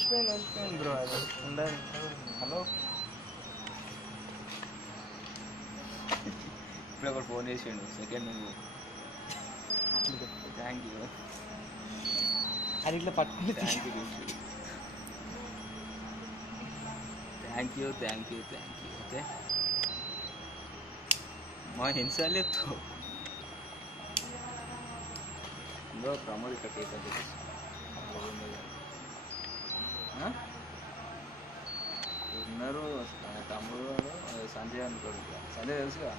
వచ్చిపోయింది bro. అది ఉండాలి. Hello, ఇప్పుడు ఒకటి ఫోన్ చేసిండు సెకండ్ నువ్వు. Thank you. అది ఇట్లా పట్టుకుని thank you thank you thank you thank you. Okay మా ఎన్నిసార్లు చెప్తావు బ్రో? ప్రమోద్ ఇక్కడ కేక్ అని చెప్పేసి ఉన్నారు. తమ్ముడు సంజయ్ అనుకోడు. సంజయ్ తెలుసుగా.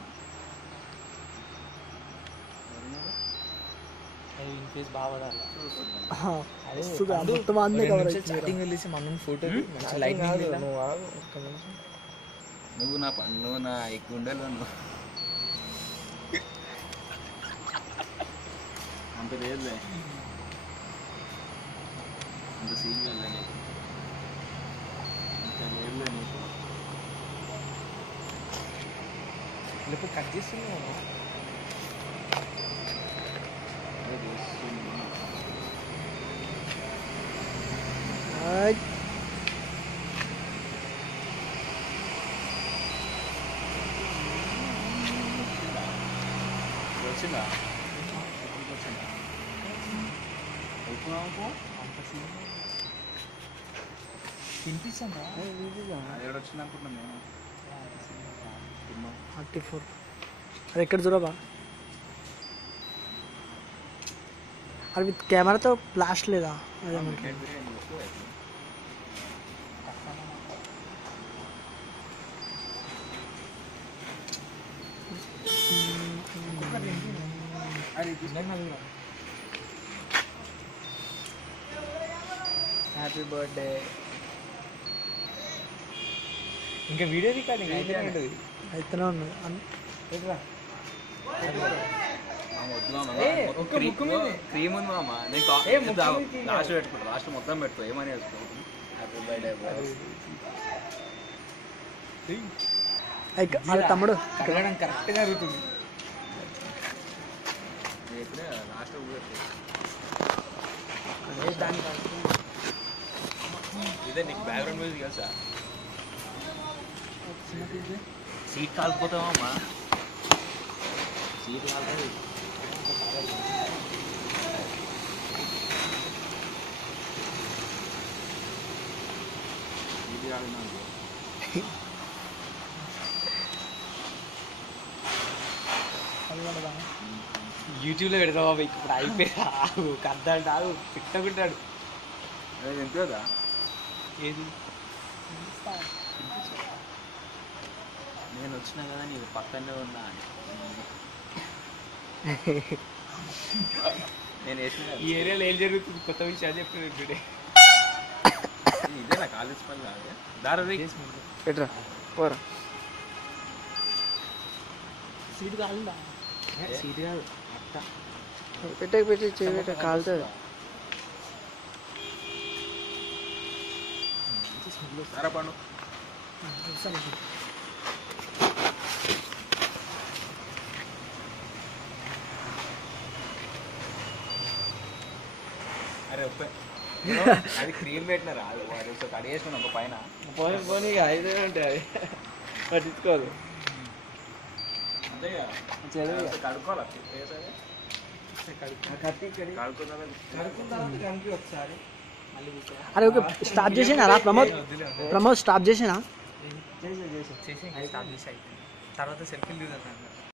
స్టార్టింగ్ వెళ్ళేసి మనం ఫోటో లైటింగ్. నువ్వు నా గుండెలో నువ్వు అంత లేదులే, అంత సీన్ లేదు నీకు, అంత లేదులే నీకు. లేకపోతే కట్ చేస్తున్నావు. వచ్చిందా? తినిపించండి. అది ఎక్కడ వచ్చింది అనుకుంటున్నాను నేను. 34. అది ఎక్కడ చూడబా? అది విత్ కెమెరాతో ఫ్లాష్ లేదా? అదే హ్యాపీ బర్త్డే. ఇంకా వీడియో రికార్డింగ్ అయితేనే ఉన్నది. క్రీమ్ ఉంది మామ. నేను లాస్ట్ పెట్టుకుంటా, లాస్ట్ మొత్తం పెట్టుకో. ఏమని వేసుకో. హ్యాపీ బర్త్డే తమ్ముడు కరెక్ట్గా జరుగుతుంది. ఎప్పుడే లాస్ట్ ఇదే నీకు బ్యాక్గ్రౌండ్ మ్యూజిక్ తెలుసా? సీట్ కాలిపోతావమ్మా. సీట్ కాలుతుంది. ఇది కాదు. యూట్యూబ్లో పెడతా బాబు. ఇప్పుడు అయిపోయా. కద్దాడు తిట్టకుంటాడు. ఎంత కదా ఏది నేను వచ్చినా కదా నీకు పక్కనే ఉన్నా అని. నేను వేసిన ఈ ఏరియాలో ఏం జరుగుతుంది కొత్త విషయాలు చెప్పిన టుడే. ఇదే నా కాలేజ్ పని కాదు. దారా పెట్టరా పోరా. సీట్ కాదా? సీట్ కాదు. పెట్టి కాలుతుంది. దారా పండు. అరే అది క్రీమ్ పెట్టిన రాదు. వాడు కట్ చేసుకున్నాం ఒక పైన. పోనీ అయితే ఉంటాయి. అది పట్టించుకోదు. అంతే కడుక్కోవాలి. అరే ఓకే స్టార్ట్ చేసినా ప్రమోద్ స్టార్ట్ చేసినా. తర్వాత సెల్ఫీలు దిగుతాను.